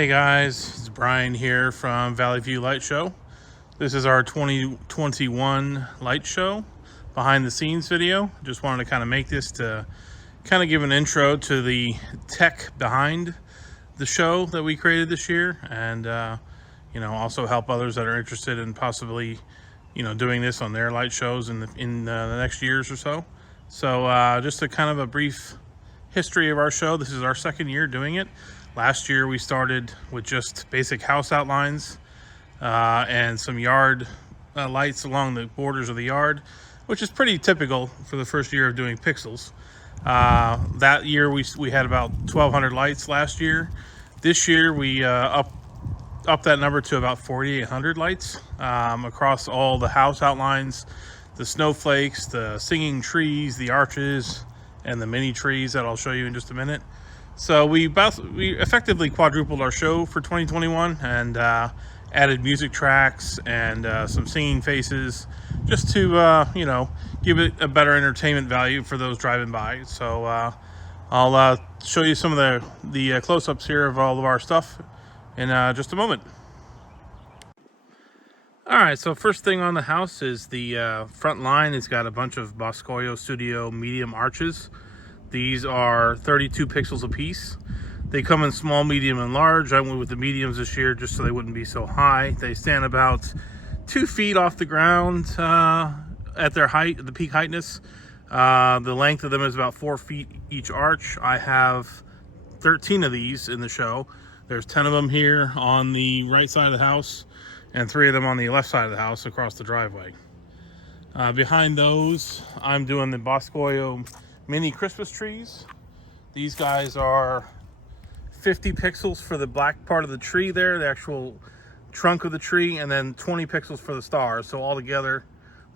Hey guys, it's Brian here from Valley View Light Show. This is our 2021 light show behind the scenes video. Just wanted to kind of make this to kind of give an intro to the tech behind the show that we created this year, and also help others that are interested in possibly doing this on their light shows in the next years or so. So just a kind of a brief history of our show. This is our second year doing it. Last year we started with just basic house outlines and some yard lights along the borders of the yard, which is pretty typical for the first year of doing pixels. That year we had about 1,200 lights last year. This year we up that number to about 4,800 lights across all the house outlines, the snowflakes, the singing trees, the arches, and the mini trees that I'll show you in just a minute. So we effectively quadrupled our show for 2021 and added music tracks and some singing faces just to give it a better entertainment value for those driving by. So I'll show you some of the close-ups here of all of our stuff in just a moment. All right, so first thing on the house is the front line. It's got a bunch of Boscoyo Studio medium arches. These are 32 pixels a piece. They come in small, medium, and large. I went with the mediums this year just so they wouldn't be so high. They stand about 2 feet off the ground at their height, the peak heightness. The length of them is about 4 feet each arch. I have 13 of these in the show. There's 10 of them here on the right side of the house and 3 of them on the left side of the house across the driveway. Behind those, I'm doing the Boscoyo mini Christmas trees. These guys are 50 pixels for the black part of the tree there, the actual trunk of the tree, and then 20 pixels for the stars. So altogether,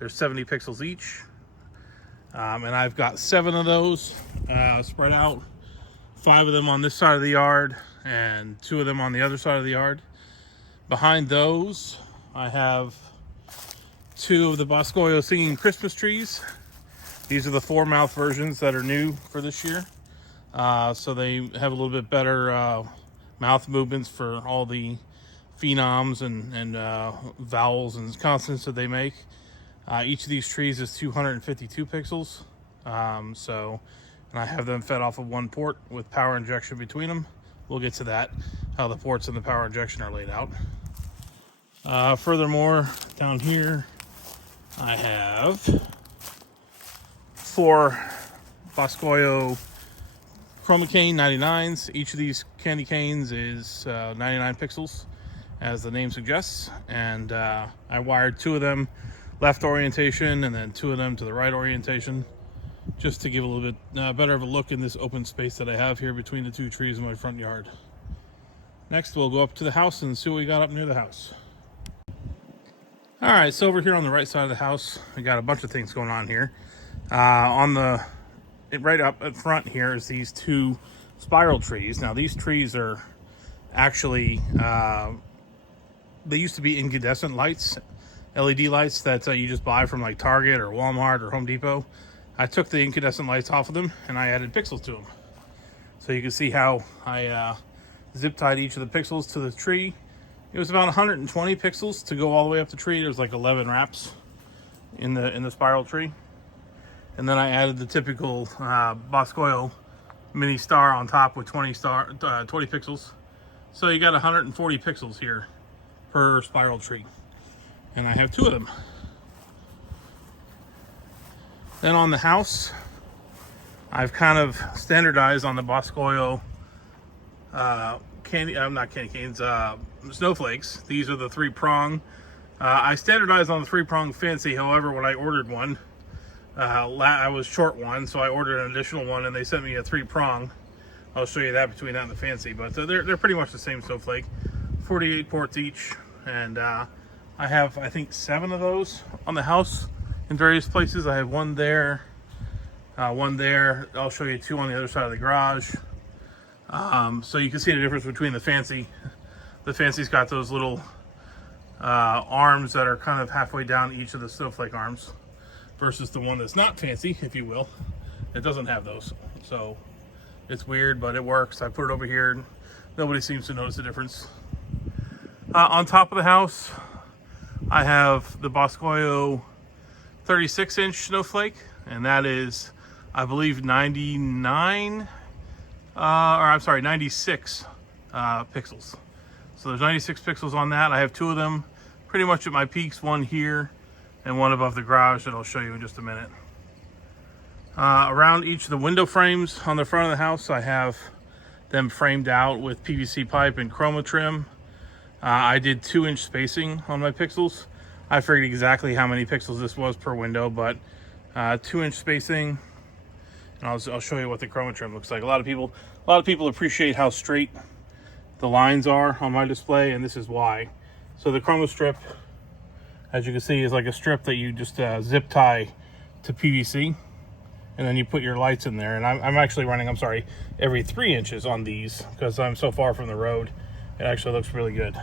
there's 70 pixels each. And I've got 7 of those spread out. 5 of them on this side of the yard and 2 of them on the other side of the yard. Behind those, I have 2 of the Boscoyo singing Christmas trees. These are the 4-mouth versions that are new for this year. So they have a little bit better mouth movements for all the phenoms and vowels and consonants that they make. Each of these trees is 252 pixels. And I have them fed off of one port with power injection between them. We'll get to that, how the ports and the power injection are laid out. Furthermore, down here, I have 4 Boscoyo ChromaCane 99s. Each of these candy canes is 99 pixels, as the name suggests. And I wired 2 of them left orientation and then 2 of them to the right orientation, just to give a little bit better of a look in this open space that I have here between the 2 trees in my front yard. Next, we'll go up to the house and see what we got up near the house. All right, so over here on the right side of the house, we got a bunch of things going on here. Right up at front here is these 2 spiral trees. Now these trees are actually, they used to be incandescent lights, LED lights that you just buy from like Target or Walmart or Home Depot. I took the incandescent lights off of them and I added pixels to them. So you can see how I zip tied each of the pixels to the tree. It was about 120 pixels to go all the way up the tree. There's like 11 wraps in the spiral tree. And then I added the typical Boscoyo mini star on top with 20 pixels. So you got 140 pixels here per spiral tree. And I have 2 of them. Then on the house, I've kind of standardized on the Boscoyo snowflakes. These are the 3-prong. I standardized on the 3-prong fancy. However, when I ordered one, I was short one, so I ordered an additional one, and they sent me a 3-prong. I'll show you that between that and the fancy, but they're pretty much the same snowflake. 48 ports each, and I have, I think, 7 of those on the house in various places. I have one there, one there. I'll show you 2 on the other side of the garage. So you can see the difference between the fancy. The fancy's got those little arms that are kind of halfway down each of the snowflake arms, versus the one that's not fancy, if you will. It doesn't have those. So it's weird, but it works. I put it over here Nobody seems to notice the difference. On top of the house, I have the Boscoyo 36-inch snowflake, and that is, I believe, 96 pixels. So there's 96 pixels on that. I have two of them pretty much at my peaks, one here and one above the garage that I'll show you in just a minute. Around each of the window frames on the front of the house, I have them framed out with PVC pipe and chroma trim. I did 2-inch spacing on my pixels. I figured exactly how many pixels this was per window, but 2-inch spacing. And I'll show you what the chroma trim looks like. A lot of people appreciate how straight the lines are on my display, and this is why. So the chroma strip, as you can see, is like a strip that you just zip tie to PVC, and then you put your lights in there. And I'm actually running, every 3 inches on these because I'm so far from the road. It actually looks really good.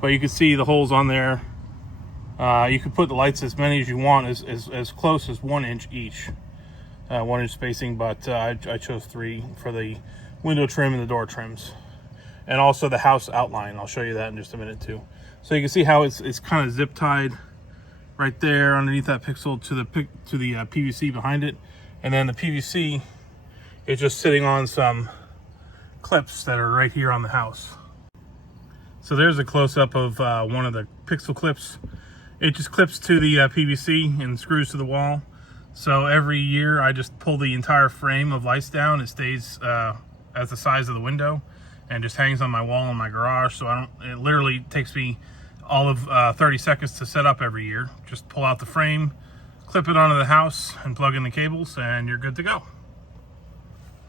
But you can see the holes on there. You can put the lights as many as you want, as close as 1 inch each. 1 inch spacing, but I chose 3 for the window trim and the door trims. And also the house outline. I'll show you that in just a minute too. So you can see how it's kind of zip tied right there underneath that pixel to the PVC behind it. And then the PVC is just sitting on some clips that are right here on the house. So there's a close-up of one of the pixel clips. It just clips to the PVC and screws to the wall. So every year I just pull the entire frame of lights down. It stays as the size of the window and just hangs on my wall in my garage. So it literally takes me all of 30 seconds to set up every year. Just pull out the frame, clip it onto the house, and plug in the cables, and you're good to go.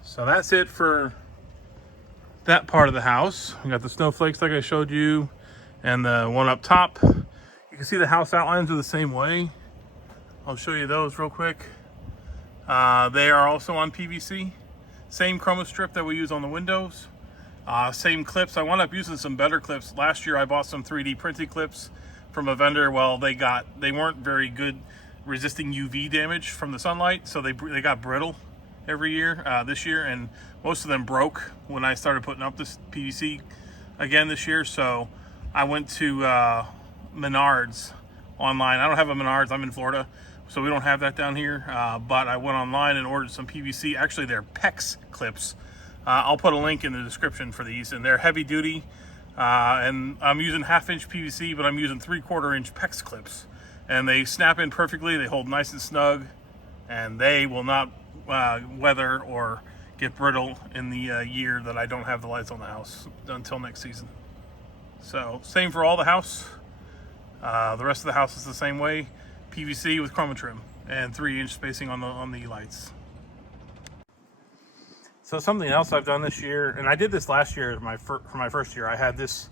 So that's it for that part of the house. We got the snowflakes like I showed you, and the one up top. You can see the house outlines are the same way. I'll show you those real quick. They are also on PVC. Same chroma strip that we use on the windows. Same clips. I wound up using some better clips. Last year I bought some 3D printed clips from a vendor. Well, they weren't very good resisting UV damage from the sunlight, so they got brittle every year. This year, and most of them broke when I started putting up this PVC again this year. So I went to Menards online. I don't have a Menards. I'm in Florida, so we don't have that down here. But I went online and ordered some PVC. Actually, they're PEX clips. I'll put a link in the description for these, and they're heavy duty. And I'm using 1/2-inch PVC, but I'm using 3/4-inch PEX clips, and they snap in perfectly. They hold nice and snug, and they will not weather or get brittle in the year that I don't have the lights on the house until next season. So same for all the house. The rest of the house is the same way. PVC with chroma trim and 3-inch spacing on the lights. So something else I've done this year, and I did this last year for my first year. I had this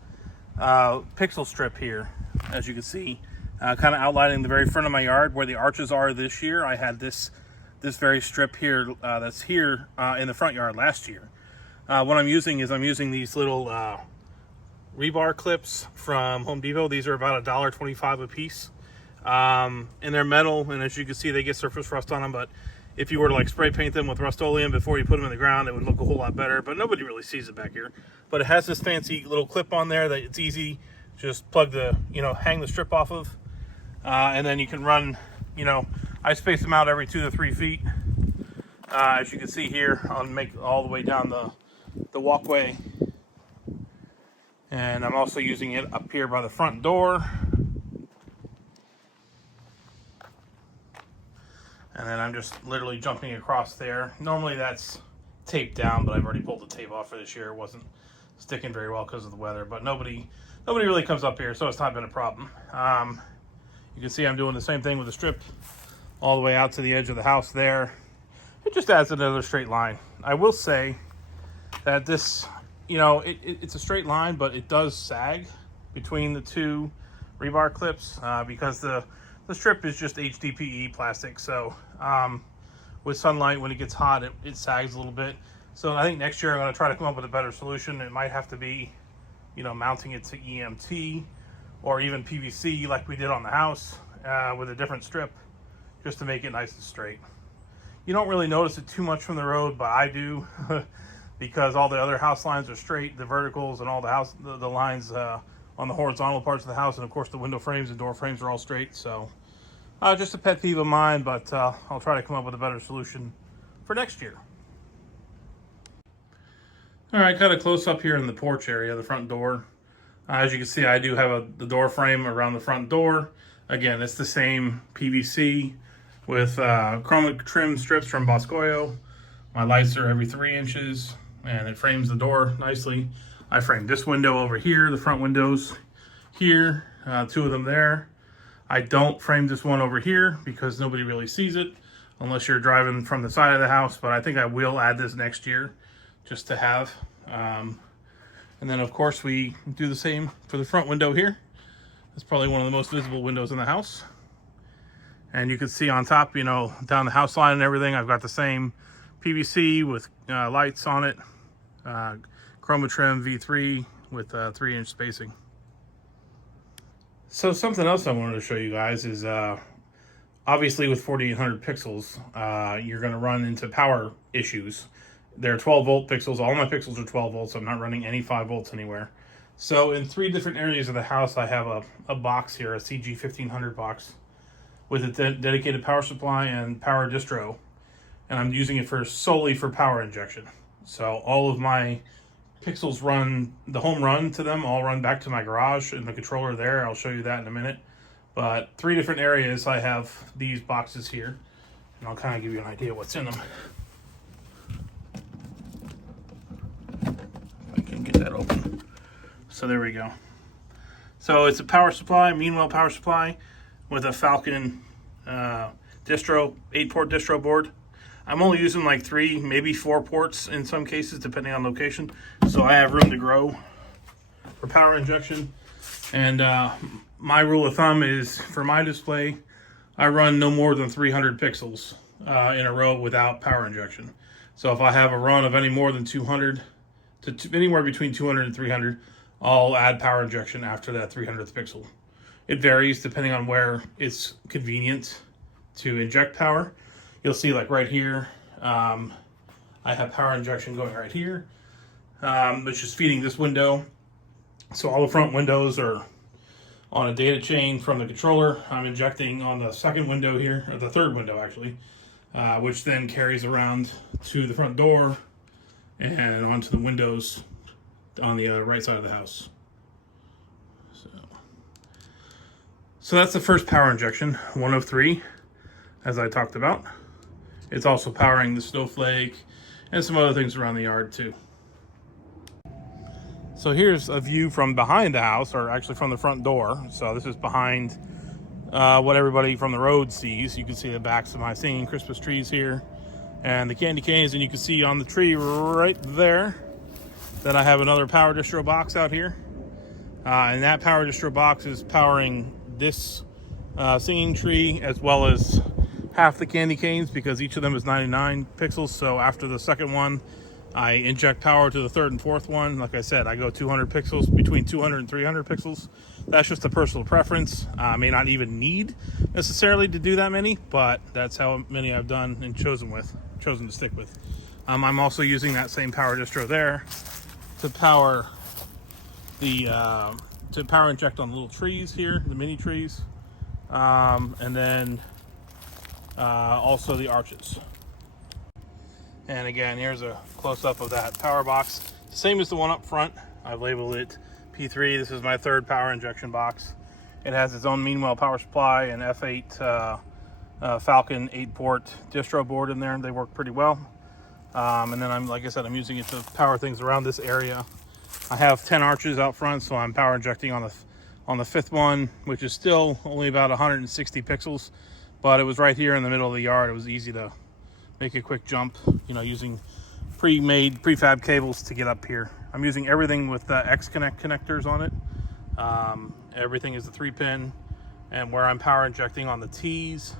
pixel strip here, as you can see, kind of outlining the very front of my yard where the arches are this year. I had this very strip here that's here in the front yard last year. What I'm using these little rebar clips from Home Depot. These are about $1.25 a piece, and they're metal, and as you can see they get surface rust on them, but if you were to like spray paint them with Rust-Oleum before you put them in the ground, it would look a whole lot better, but nobody really sees it back here. But it has this fancy little clip on there that it's easy, just plug hang the strip off of, and then you can run, I space them out every 2 to 3 feet. As you can see here, I'll make all the way down the walkway. And I'm also using it up here by the front door. And then I'm just literally jumping across there. Normally that's taped down, but I've already pulled the tape off for this year. It wasn't sticking very well because of the weather, but nobody really comes up here, so it's not been a problem. You can see I'm doing the same thing with the strip all the way out to the edge of the house there. It just adds another straight line. I will say that this, it's a straight line, but it does sag between the two rebar clips because the strip is just HDPE plastic. So with sunlight, when it gets hot, it sags a little bit. So I think next year I'm going to try to come up with a better solution. It might have to be, mounting it to EMT or even PVC like we did on the house with a different strip, just to make it nice and straight. You don't really notice it too much from the road, but I do. because all the other house lines are straight, the verticals and all the lines on the horizontal parts of the house, and of course the window frames and door frames are all straight. So just a pet peeve of mine, but I'll try to come up with a better solution for next year. All right, kind of close up here in the porch area, the front door. As you can see, I do have the door frame around the front door. Again, it's the same PVC with chroma trim strips from Boscoyo. My lights are every 3 inches, and it frames the door nicely. I framed this window over here, the front windows here, 2 of them there. I don't frame this one over here because nobody really sees it unless you're driving from the side of the house, but I think I will add this next year just to have. And then of course we do the same for the front window here. It's probably one of the most visible windows in the house. And you can see on top, you know, down the house line and everything, I've got the same PVC with lights on it. Chroma trim V3 with 3-inch spacing. So something else I wanted to show you guys is obviously with 4800 pixels, you're going to run into power issues. They're 12 volt pixels. All my pixels are 12 volts. I'm not running any 5 volts anywhere. So in 3 different areas of the house, I have a box here, a CG-1500 box with a dedicated power supply and power distro. And I'm using it solely for power injection. So all of my pixels run, the home run to them, all run back to my garage and the controller there. I'll show you that in a minute. But 3 different areas, I have these boxes here. And I'll kind of give you an idea what's in them. Get that open. So there we go. So it's a power supply, Meanwell power supply with a Falcon distro, 8-port distro board. I'm only using like 3, maybe 4 ports in some cases, depending on location. So I have room to grow for power injection. And my rule of thumb is for my display, I run no more than 300 pixels in a row without power injection. So if I have a run of any more than 200, to anywhere between 200 and 300, I'll add power injection after that 300th pixel. It varies depending on where it's convenient to inject power. You'll see like right here, I have power injection going right here, which is feeding this window. So all the front windows are on a data chain from the controller. I'm injecting on the second window here, or the third window actually, which then carries around to the front door and onto the windows on the right side of the house. So that's the first power injection, 1 of 3, as I talked about. It's also powering the snowflake and some other things around the yard too. So here's a view from behind the house, or actually from the front door. So this is behind what everybody from the road sees. You can see the backs of my singing Christmas trees here and the candy canes, and you can see on the tree right there that I have another power distro box out here. And that power distro box is powering this singing tree as well as half the candy canes, because each of them is 99 pixels. So after the second one, I inject power to the third and fourth one. Like I said, I go 200 pixels, between 200 and 300 pixels. That's just a personal preference. I may not even need necessarily to do that many, but that's how many I've done and chosen to stick with. I'm also using that same power distro there to power the power inject on the little trees here, the mini trees, and then also the arches. And again, here's a close-up of that power box. Same as the one up front. I've labeled it P3. This is my third power injection box. It has its own Meanwell power supply and F8 Falcon 8-port distro board in there. They work pretty well. And then like I said, I'm using it to power things around this area. I have 10 arches out front, so I'm power injecting on the fifth one, which is still only about 160 pixels. But it was right here in the middle of the yard. It was easy to make a quick jump, you know, using pre-made prefab cables to get up here. I'm using everything with the X-Connect connectors on it. Everything is the 3-pin, and where I'm power injecting on the T's,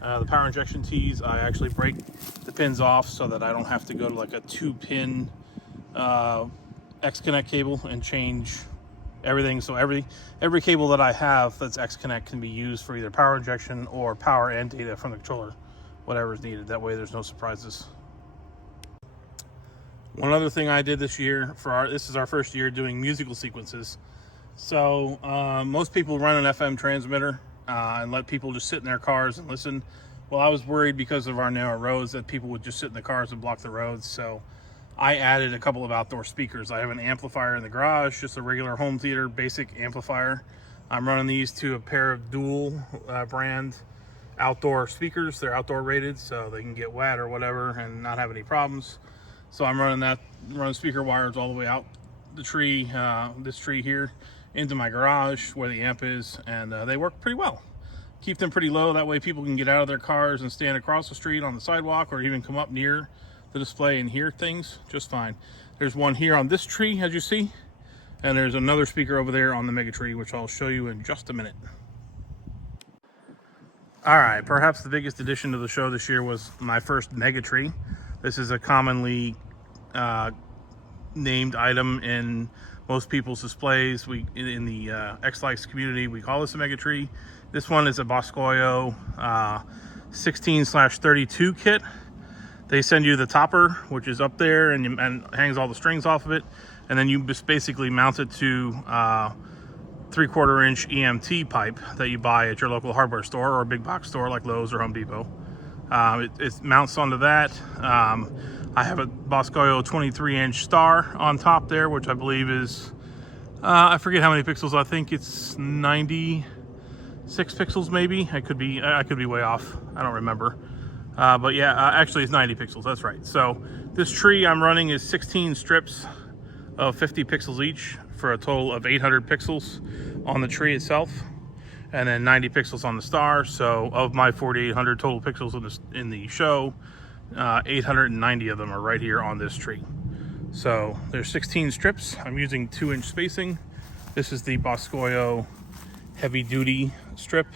the power injection T's, I actually break the pins off so that I don't have to go to like a 2-pin X-Connect cable and change everything. So every cable that I have that's X-Connect can be used for either power injection or power and data from the controller, whatever is needed. That way there's no surprises. One other thing I did this year this is our first year doing musical sequences. So most people run an FM transmitter and let people just sit in their cars and listen. Well, I was worried because of our narrow roads that people would just sit in the cars and block the roads. So I added a couple of outdoor speakers. I have an amplifier in the garage, just a regular home theater basic amplifier. I'm running these to a pair of dual brand outdoor speakers. They're outdoor rated, so they can get wet or whatever and not have any problems. So I'm running speaker wires all the way out the tree, this tree here, into my garage where the amp is, and they work pretty well. Keep them pretty low, that way people can get out of their cars and stand across the street on the sidewalk, or even come up near the display and hear things just fine. There's one here on this tree, as you see, and there's another speaker over there on the Megatree, which I'll show you in just a minute. All right, perhaps the biggest addition to the show this year was my first Megatree. This is a commonly named item in most people's displays. In the X-Likes community, we call this a Megatree. This one is a Boscoyo 16/32 kit. They send you the topper, which is up there and hangs all the strings off of it, and then you just basically mount it to 3/4 inch EMT pipe that you buy at your local hardware store or a big box store like Lowe's or Home Depot. It mounts onto that. I have a Boscoyo 23-inch star on top there, which I believe is, I forget how many pixels. I think it's 96 pixels maybe. I could be way off. I don't remember. But yeah, actually it's 90 pixels. That's right. So this tree I'm running is 16 strips of 50 pixels each for a total of 800 pixels on the tree itself, and then 90 pixels on the star. So of my 4,800 total pixels in the show, 890 of them are right here on this tree. So there's 16 strips. I'm using 2-inch spacing. This is the Boscoyo heavy duty strip.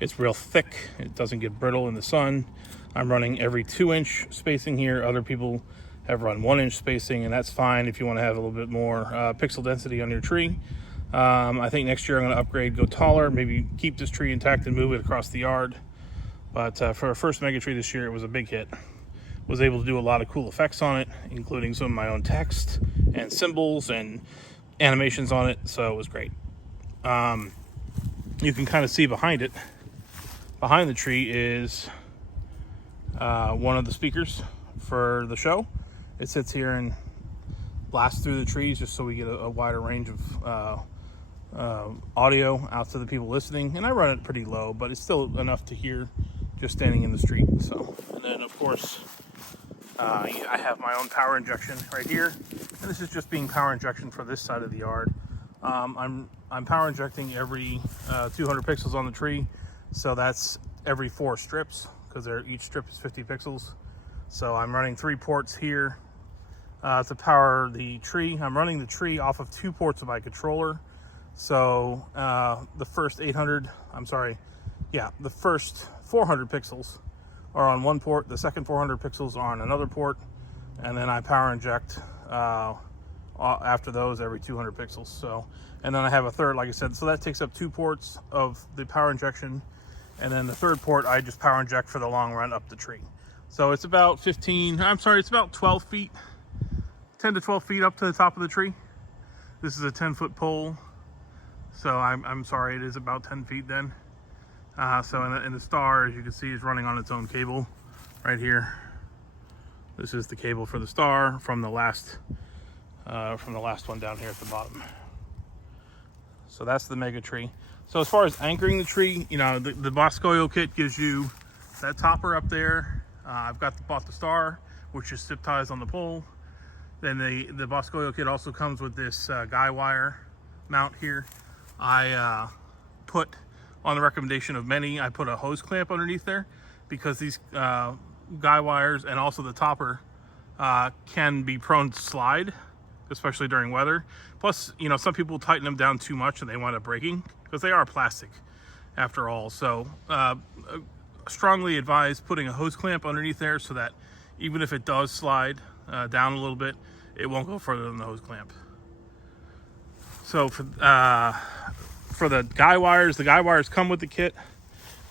It's real thick. It doesn't get brittle in the sun. I'm running every 2-inch spacing here. Other people have run 1-inch spacing, and that's fine if you want to have a little bit more pixel density on your tree. I think next year I'm going to upgrade, go taller, maybe keep this tree intact and move it across the yard. But for our first Megatree this year, it was a big hit. Was able to do a lot of cool effects on it, including some of my own text and symbols and animations on it, so it was great. You can kind of see behind it. Behind the tree is one of the speakers for the show. It sits here and blasts through the trees just so we get a wider range of audio out to the people listening. And I run it pretty low, but it's still enough to hear just standing in the street. So, and then of course, I have my own power injection right here, and this is just being power injection for this side of the yard. I'm power injecting every 200 pixels on the tree, so that's every 4 strips, because each strip is 50 pixels. So I'm running 3 ports here to power the tree. I'm running the tree off of 2 ports of my controller. So the first 400 pixels are on one port, the second 400 pixels are on another port, and then I power inject after those every 200 pixels. So, and then I have a third, like I said, so that takes up 2 ports of the power injection, and then the third port I just power inject for the long run up the tree. So it's about 12 feet, 10 to 12 feet up to the top of the tree. This is a 10-foot pole, so I'm sorry, it is about 10 feet then. So in the star, as you can see, is running on its own cable right here. This is the cable for the star from the last one down here at the bottom. So that's the Megatree. So as far as anchoring the tree, you know, the Boscoyo kit gives you that topper up there. I've bought the star, which is zip ties on the pole. Then the Boscoyo kit also comes with this guy wire mount here. I put, on the recommendation of many, I put a hose clamp underneath there, because these guy wires and also the topper can be prone to slide, especially during weather. Plus, you know, some people tighten them down too much and they wind up breaking, because they are plastic after all. So strongly advise putting a hose clamp underneath there, so that even if it does slide down a little bit, it won't go further than the hose clamp. So for the guy wires come with the kit,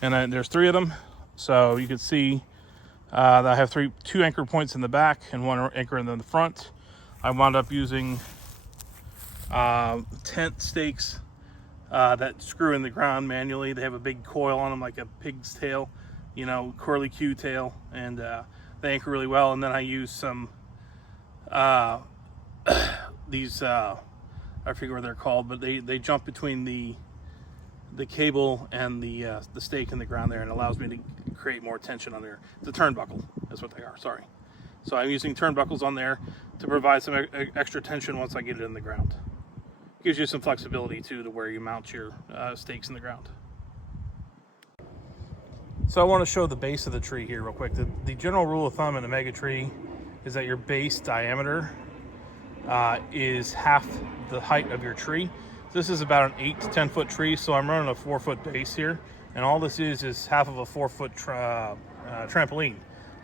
and there's 3 of them. So you can see I have two anchor points in the back and one anchor in the front. I wound up using tent stakes that screw in the ground manually. They have a big coil on them like a pig's tail, you know, curly Q tail, and they anchor really well. And then I use some these I forget what they're called, but they jump between the cable and the stake in the ground there, and it allows me to create more tension on there. The turnbuckle, that's what they are, sorry. So I'm using turnbuckles on there to provide some extra tension once I get it in the ground. Gives you some flexibility too to where you mount your stakes in the ground. So I want to show the base of the tree here real quick. The general rule of thumb in a Megatree is that your base diameter is half the height of your tree. This is about an 8 to 10 foot tree, so I'm running a 4 foot base here, and all this is half of a 4 foot trampoline.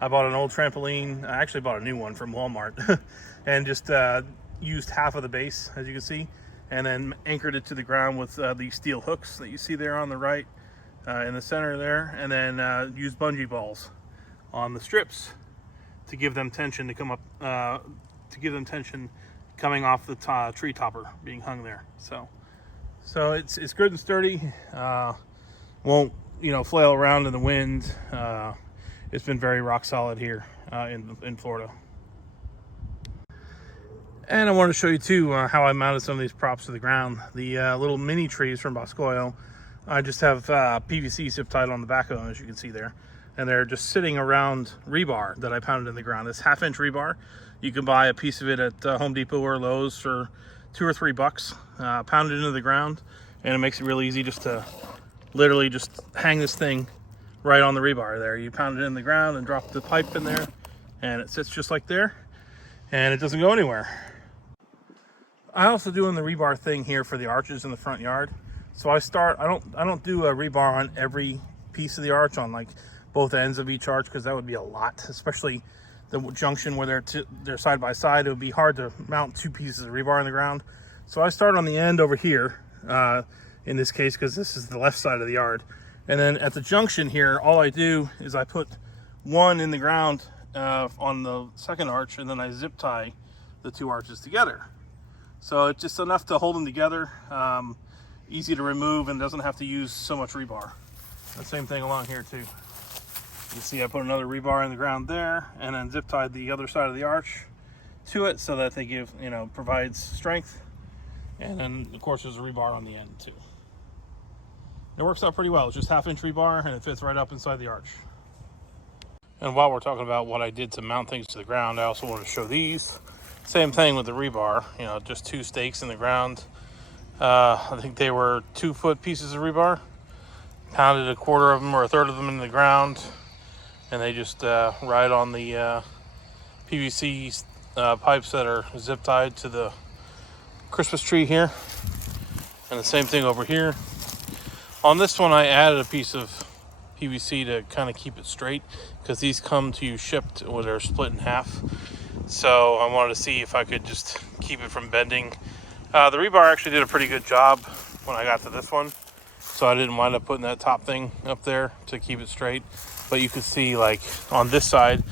I bought an old trampoline. I actually bought a new one from Walmart and just used half of the base, as you can see, and then anchored it to the ground with these steel hooks that you see there on the right in the center there, and then used bungee balls on the strips to give them tension to come up, coming off the tree topper being hung there. So it's good and sturdy. Won't, you know, flail around in the wind. It's been very rock solid here in Florida. And I want to show you too how I mounted some of these props to the ground. The little mini trees from Boscoyo, I just have PVC zip tied on the back of them, as you can see there, and they're just sitting around rebar that I pounded in the ground. This 1/2 inch rebar, you can buy a piece of it at Home Depot or Lowe's for $2 or $3. Pound it into the ground, and it makes it real easy just to literally just hang this thing right on the rebar there. You pound it in the ground and drop the pipe in there, and it sits just like there, and it doesn't go anywhere. I also doing the rebar thing here for the arches in the front yard. So I don't do a rebar on every piece of the arch, on like both ends of each arch, because that would be a lot, especially the junction where they're side by side. It would be hard to mount 2 pieces of rebar on the ground. So I start on the end over here, in this case, because this is the left side of the yard. And then at the junction here, all I do is I put one in the ground on the second arch, and then I zip tie the 2 arches together. So it's just enough to hold them together, easy to remove, and doesn't have to use so much rebar. The same thing along here too. You see I put another rebar in the ground there, and then zip tied the other side of the arch to it so that they give, you know, provides strength. And then of course there's a rebar on the end too. It works out pretty well. It's just 1/2 inch rebar, and it fits right up inside the arch. And while we're talking about what I did to mount things to the ground, I also want to show these. Same thing with the rebar, you know, just 2 stakes in the ground. I think they were 2 foot pieces of rebar. Pounded 1/4 of them or 1/3 of them into the ground, and they just ride on the PVC pipes that are zip tied to the Christmas tree here. And the same thing over here. On this one, I added a piece of PVC to kind of keep it straight, because these come to you shipped where they're split in half. So I wanted to see if I could just keep it from bending. The rebar actually did a pretty good job when I got to this one, so I didn't wind up putting that top thing up there to keep it straight. But you can see, like, on this side,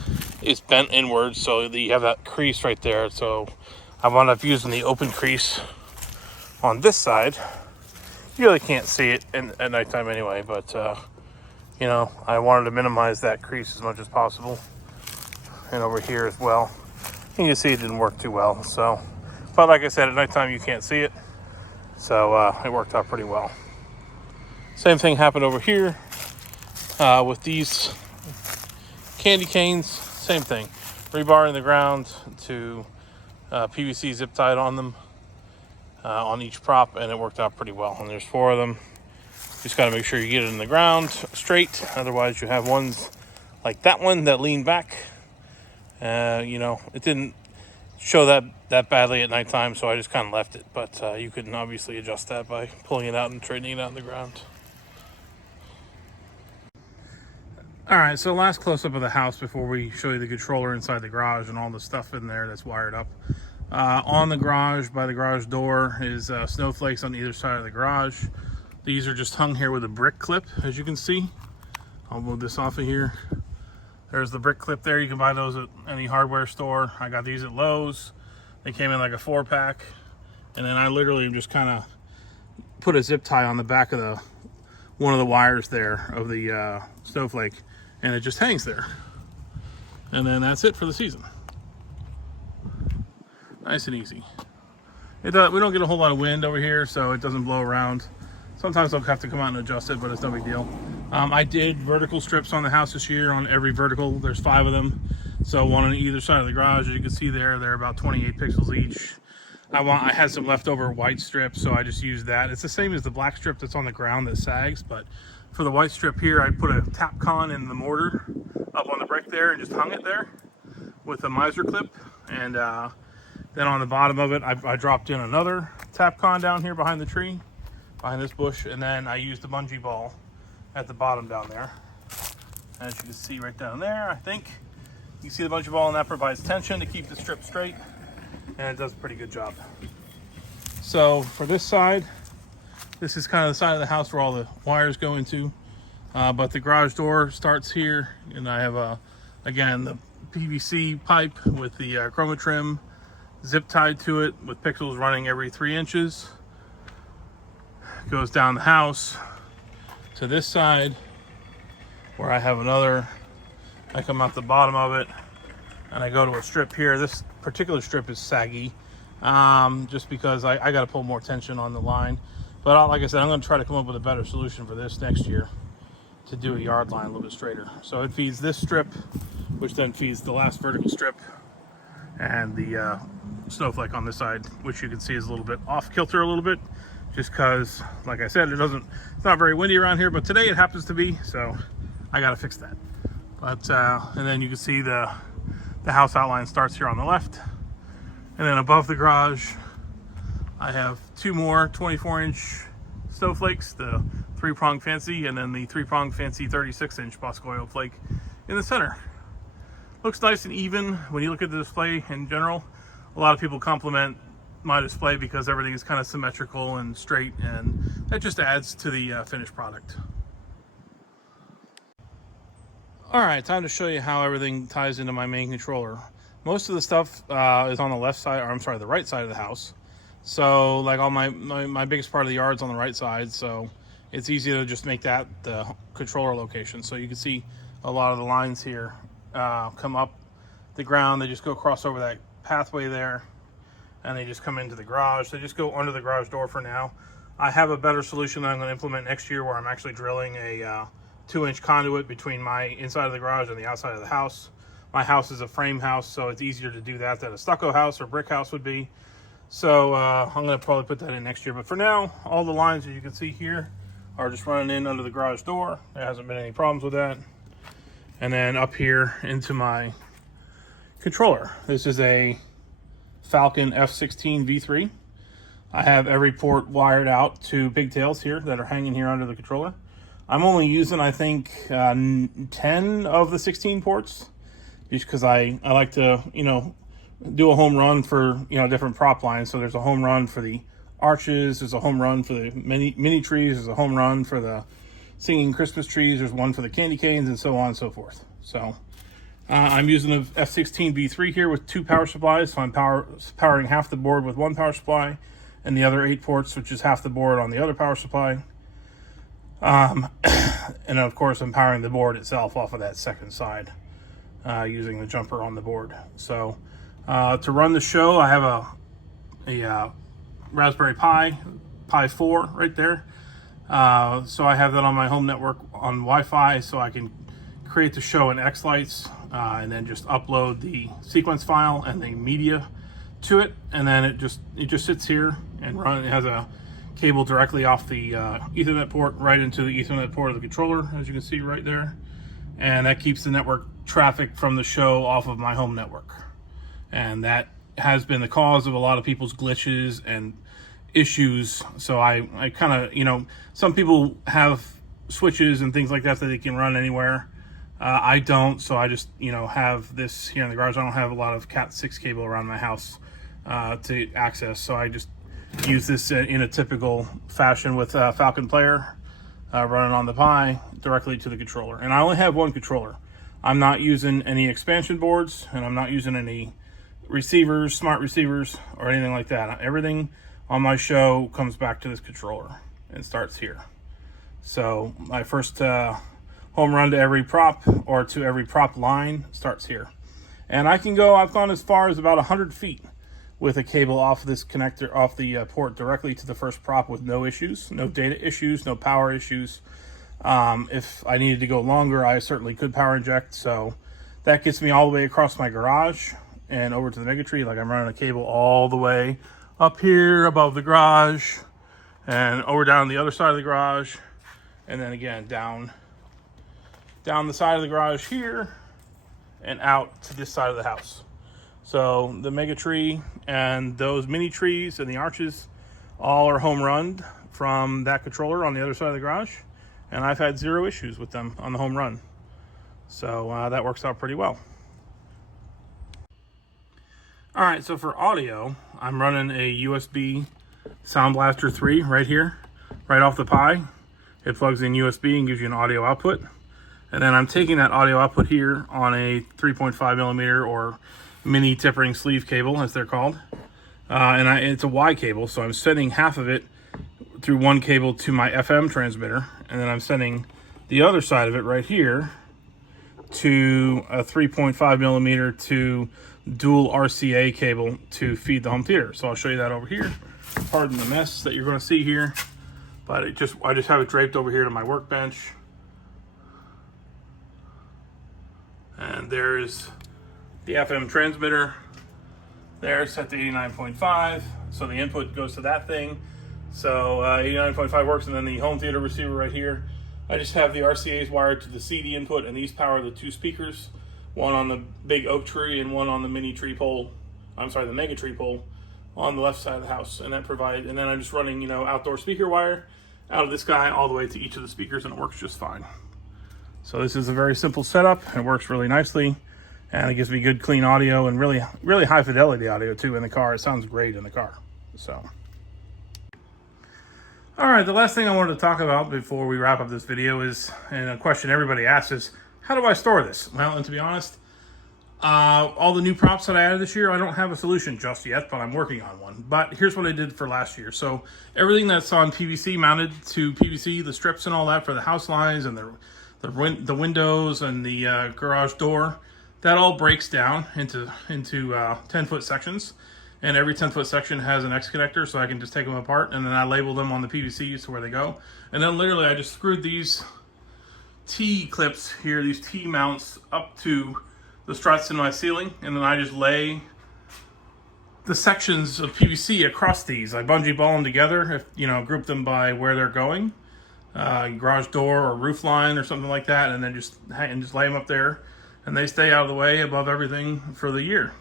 it's bent inwards, so you have that crease right there. So I wound up using the open crease on this side. You really can't see it at nighttime anyway, but you know, I wanted to minimize that crease as much as possible. And over here as well, you can see it didn't work too well. So, but like I said, at nighttime you can't see it, so it worked out pretty well. Same thing happened over here with these candy canes. Same thing, rebar in the ground to PVC zip tied on them on each prop, and it worked out pretty well. And there's 4 of them. Just got to make sure you get it in the ground straight, otherwise you have ones like that one that lean back. You know, it didn't show that badly at nighttime, so I just kind of left it. But you can obviously adjust that by pulling it out and straightening it out in the ground. All right, so last close-up of the house before we show you the controller inside the garage and all the stuff in there that's wired up. On the garage, by the garage door, is snowflakes on either side of the garage. These are just hung here with a brick clip, as you can see. I'll move this off of here. There's the brick clip there. You can buy those at any hardware store. I got these at Lowe's. They came in like a 4-pack. And then I literally just kind of put a zip tie on the back of one of the wires there of the snowflake, and it just hangs there. And then that's it for the season. Nice and easy. We don't get a whole lot of wind over here, so it doesn't blow around. Sometimes I'll have to come out and adjust it, but it's no big deal. I did vertical strips on the house this year on every vertical. There's 5 of them. So one on either side of the garage. As you can see there, they're about 28 pixels each. I had some leftover white strips, so I just used that. It's the same as the black strip that's on the ground that sags, but for the white strip here, I put a Tapcon in the mortar up on the brick there and just hung it there with a miser clip. And then on the bottom of it, I dropped in another Tapcon down here behind the tree, behind this bush, and then I used the bungee ball at the bottom down there. As you can see right down there, I think you see the bungee ball, and that provides tension to keep the strip straight, and it does a pretty good job. So for this side, this is kind of the side of the house where all the wires go into, but the garage door starts here, and I have again the PVC pipe with the chroma trim zip tied to it with pixels running every 3 inches. Goes down the house to this side where I have another. I come out the bottom of it and I go to a strip here. This particular strip is saggy, just because I got to pull more tension on the line. But like I said, I'm going to try to come up with a better solution for this next year to do a yard line a little bit straighter. So it feeds this strip, which then feeds the last vertical strip, and the snowflake on this side, which you can see is a little bit off kilter a little bit, just because, like I said, it's not very windy around here, but today it happens to be, so I got to fix that. But and then you can see the house outline starts here on the left, and then above the garage I have 2 more 24-inch snowflakes, the 3-prong fancy, and then the 3-prong fancy 36-inch Boscoyo flake in the center. Looks nice and even when you look at the display in general. A lot of people compliment my display because everything is kind of symmetrical and straight, and that just adds to the finished product. Alright, time to show you how everything ties into my main controller. Most of the stuff is on the left side, or I'm sorry, the right side of the house. So like all my biggest part of the yard's on the right side, so it's easy to just make that the controller location. So you can see a lot of the lines here come up the ground. They just go across over that pathway there, and they just come into the garage. They just go under the garage door for now. I have a better solution that I'm going to implement next year, where I'm actually drilling a 2-inch conduit between my inside of the garage and the outside of the house. My house is a frame house, so it's easier to do that than a stucco house or brick house would be. So I'm going to probably put that in next year. But for now, all the lines that you can see here are just running in under the garage door. There hasn't been any problems with that. And then up here into my controller. This is a Falcon F16 V3. I have every port wired out to pigtails here that are hanging here under the controller. I'm only using, I think, 10 of the 16 ports, just because I like to, do a home run for, different prop lines. So there's a home run for the arches, there's a home run for the mini trees, there's a home run for the singing Christmas trees, there's one for the candy canes, and so on and so forth. So I'm using the F16 V3 here with 2 power supplies. So I'm powering half the board with 1 power supply, and the other 8 ports, which is half the board, on the other power supply. And of course I'm powering the board itself off of that second side, using the jumper on the board. So to run the show, I have a Raspberry Pi 4 right there. So I have that on my home network on Wi-Fi, so I can create the show in X-Lights, and then just upload the sequence file and the media to it, and then it just sits here and run. It has a cable directly off the Ethernet port right into the Ethernet port of the controller, as you can see right there, and that keeps the network traffic from the show off of my home network. And that has been the cause of a lot of people's glitches and issues. So I kind of, some people have switches and things like that they can run anywhere. I don't, so I just, have this here in the garage. I don't have a lot of Cat 6 cable around my house to access, so I just use this in a typical fashion with Falcon Player running on the Pi directly to the controller. And I only have one controller. I'm not using any expansion boards, and I'm not using any receivers, smart receivers, or anything like that. Everything on my show comes back to this controller and starts here. So my first home run to every prop, or to every prop line, starts here. And I've gone as far as about 100 feet with a cable off this connector, off the port directly to the first prop with no issues, no data issues, no power issues. If I needed to go longer, I certainly could power inject. So that gets me all the way across my garage and over to the Megatree. Like, I'm running a cable all the way up here above the garage and over down the other side of the garage. And then again, down the side of the garage here and out to this side of the house. So the Megatree and those mini trees and the arches all are home run from that controller on the other side of the garage. And I've had zero issues with them on the home run. So that works out pretty well. All right, so for audio, I'm running a USB Sound Blaster 3 right here, right off the Pi. It plugs in USB and gives you an audio output. And then I'm taking that audio output here on a 3.5 millimeter or mini tip-ring sleeve cable, as they're called. It's a Y cable, so I'm sending half of it through one cable to my FM transmitter, and then I'm sending the other side of it right here to a 3.5 millimeter to dual RCA cable to feed the home theater. So I'll show you that over here. Pardon the mess that you're going to see here, but I just have it draped over here to my workbench. And there's the FM transmitter there, set to 89.5. So the input goes to that thing. So 89.5 works, and then the home theater receiver right here. I just have the RCAs wired to the CD input, and these power the two speakers, one on the big oak tree and one on the mini tree pole. I'm sorry, the Megatree pole on the left side of the house. And then I'm just running, outdoor speaker wire out of this guy all the way to each of the speakers, and it works just fine. So this is a very simple setup. It works really nicely, and it gives me good clean audio and really, really high fidelity audio too in the car. It sounds great in the car. So. All right, the last thing I wanted to talk about before we wrap up this video is, and a question everybody asks is, how do I store this? Well, and to be honest, all the new props that I added this year, I don't have a solution just yet, but I'm working on one. But here's what I did for last year. So everything that's on PVC, mounted to PVC, the strips and all that for the house lines and the windows and the garage door, that all breaks down into 10-foot sections. And every 10-foot section has an X connector, so I can just take them apart, and then I label them on the PVCs to where they go. And then literally I just screwed these T clips here, these T mounts, up to the struts in my ceiling, and then I just lay the sections of PVC across these. I bungee ball them together, group them by where they're going, garage door or roof line or something like that, and then just lay them up there, and they stay out of the way above everything for the year.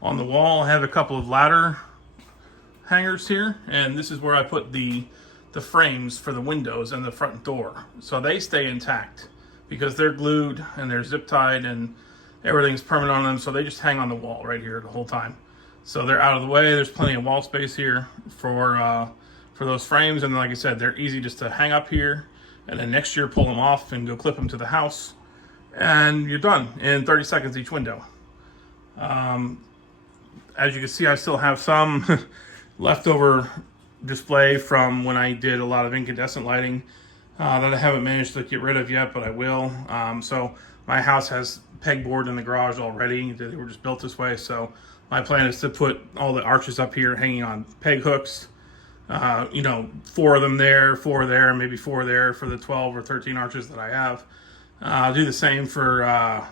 On the wall, I have a couple of ladder hangers here, and this is where I put the frames for the windows and the front door. So they stay intact because they're glued and they're zip tied and everything's permanent on them, so they just hang on the wall right here the whole time. So they're out of the way. There's plenty of wall space here for those frames, and like I said, they're easy just to hang up here, and then next year pull them off and go clip them to the house, and you're done in 30 seconds each window. As you can see, I still have some leftover display from when I did a lot of incandescent lighting that I haven't managed to get rid of yet, but I will. So my house has pegboard in the garage already. They were just built this way. So my plan is to put all the arches up here hanging on peg hooks. 4 of them there, 4 there, maybe 4 there for the 12 or 13 arches that I have. I'll do the same for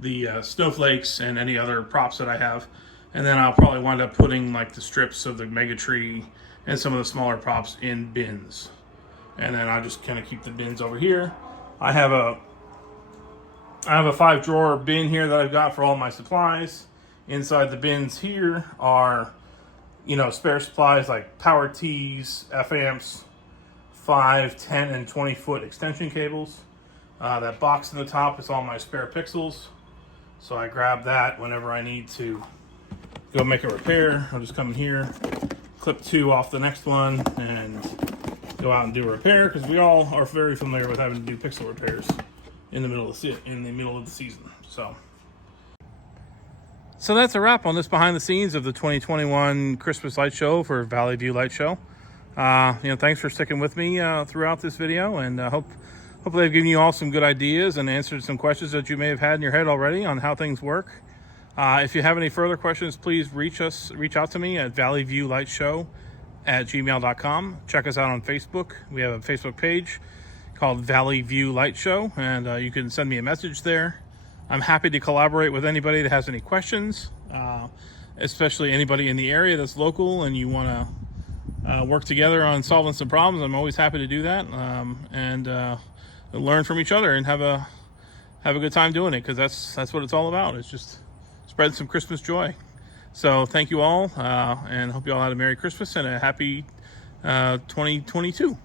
the snowflakes and any other props that I have. And then I'll probably wind up putting like the strips of the Megatree and some of the smaller props in bins. And then I'll just kind of keep the bins over here. I have a 5-drawer bin here that I've got for all my supplies. Inside the bins here are, spare supplies like power tees, F amps, 5, 10, and 20-foot extension cables. That box in the top is all my spare pixels. So I grab that whenever I need to go make a repair. I'll just come in here, clip 2 off the next one, and go out and do a repair, because we all are very familiar with having to do pixel repairs in the middle of the season. So that's a wrap on this behind the scenes of the 2021 Christmas light show for Valley View Light Show. Thanks for sticking with me throughout this video, and hopefully I've given you all some good ideas and answered some questions that you may have had in your head already on how things work. If you have any further questions, please reach out to me at valleyviewlightshow@gmail.com. Check us out on Facebook. We have a Facebook page called Valley View Light Show, and you can send me a message there. I'm happy to collaborate with anybody that has any questions, especially anybody in the area that's local and you want to work together on solving some problems. I'm always happy to do that, and learn from each other and have a good time doing it, because that's what it's all about. It's just spreading some Christmas joy. So thank you all, and hope you all had a Merry Christmas and a happy 2022.